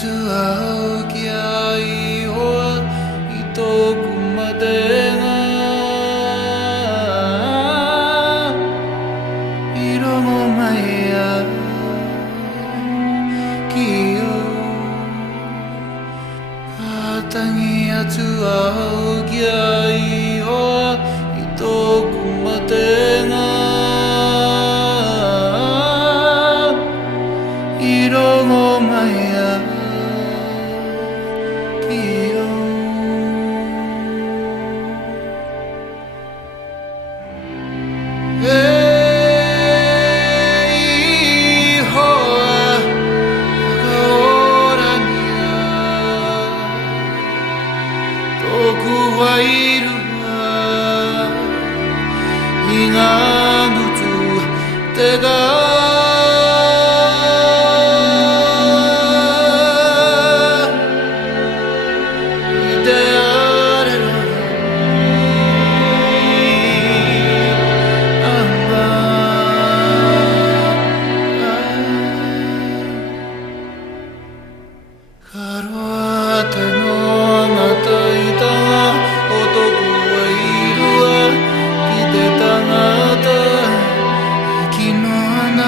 つ青き愛はいとくまでが色の前やきよ肩にやつ青き愛はいとくまでが色の前やきよいるわ日がぬつ手がいてやれるあんばかろあてのあなたいたが男はいるわ来てたがた息の穴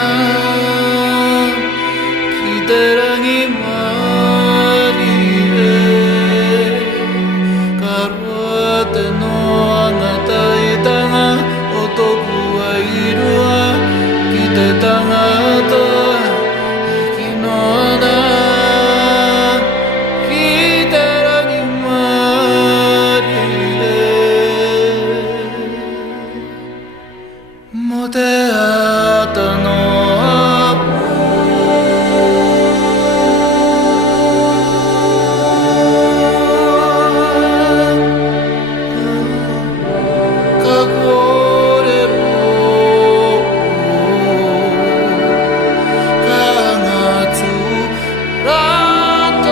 来てらにまりへかろあてのあなたいたが男はいるわ来てたがた息の穴もてあったの隠れろかがつらと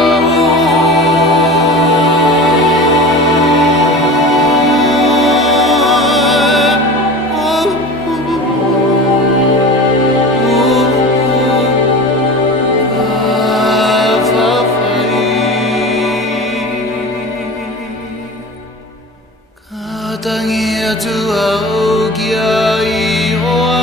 肩にやつは大きい愛を